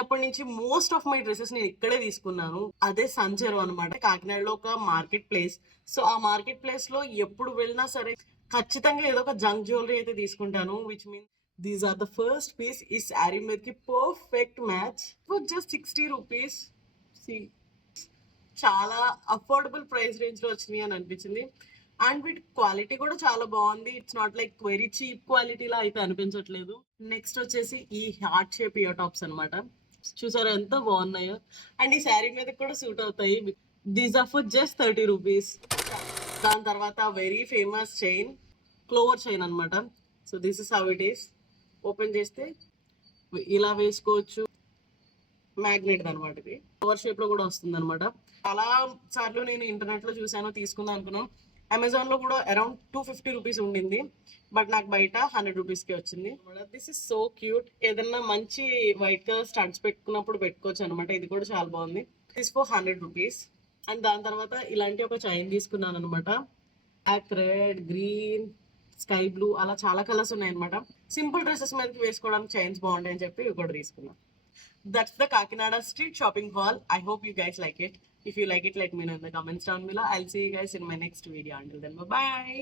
చిన్నప్పటి నుంచి most of my dresses నేను ఇక్కడే తీసుకున్నాను. అదే సంచెరు అనమాట. కాకినాడలో ఒక మార్కెట్ ప్లేస్. సో ఆ మార్కెట్ ప్లేస్ లో ఎప్పుడు వెళ్ళినా సరే ఖచ్చితంగా ఏదో ఒక జంక్ జ్యువెలరీ అయితే తీసుకుంటాను. Which means these are the first piece. ఈ శారీ మీదకి perfect match for just 60 rupees. చాలా అఫోర్డబుల్ ప్రైస్ రేంజ్ లో వచ్చినాయి అని అనిపించింది. అండ్ వీటి క్వాలిటీ కూడా చాలా బాగుంది. It's not like very cheap క్వాలిటీలా అయితే అనిపించట్లేదు. నెక్స్ట్ వచ్చేసి ఈ హార్ట్ షేప్ ఇయర్ టాప్స్ అనమాట. చూసారా ఎంత బాగున్నాయో. అండ్ ఈ శారీ మీద కూడా సూట్ అవుతాయి. These are for just 30 rupees. దాని తర్వాత very famous chain, clover chain అనమాట. So this is how it is. Open చేస్తే ఇలా వేసుకోవచ్చు. మ్యాగ్నెట్ అనమాట. ఇది కవర్ షేప్ లో కూడా వస్తుంది అనమాట. చాలా సార్లు నేను ఇంటర్నెట్ లో చూసాను, తీసుకుందాం అనుకున్నాను. అమెజాన్ లో కూడా అరౌండ్ 250 రూపీస్ ఉండింది. బట్ నాకు బయట 100 రూపీస్ కి వచ్చింది. This is so cute. ఏదన్నా మంచి వైట్ కలర్ స్టడ్స్ పెట్టుకున్నప్పుడు పెట్టుకోవచ్చు అనమాట. ఇది కూడా చాలా బాగుంది. This for 100 rupees. అండ్ దాని తర్వాత ఇలాంటి ఒక చైన్ తీసుకున్నాను అనమాట. Black, red, green, sky blue అలా చాలా కలర్స్ ఉన్నాయి అనమాట. సింపుల్ డ్రెస్సెస్ మీదకి వేసుకోవడానికి చైన్స్ బాగుంటాయి అని చెప్పి ఇవి కూడా తీసుకున్నాను. That's the Kakinada street shopping haul. I hope you guys like it. If you like it, let me know in the comments down below. I'll see you guys in my next video. Until then, bye bye.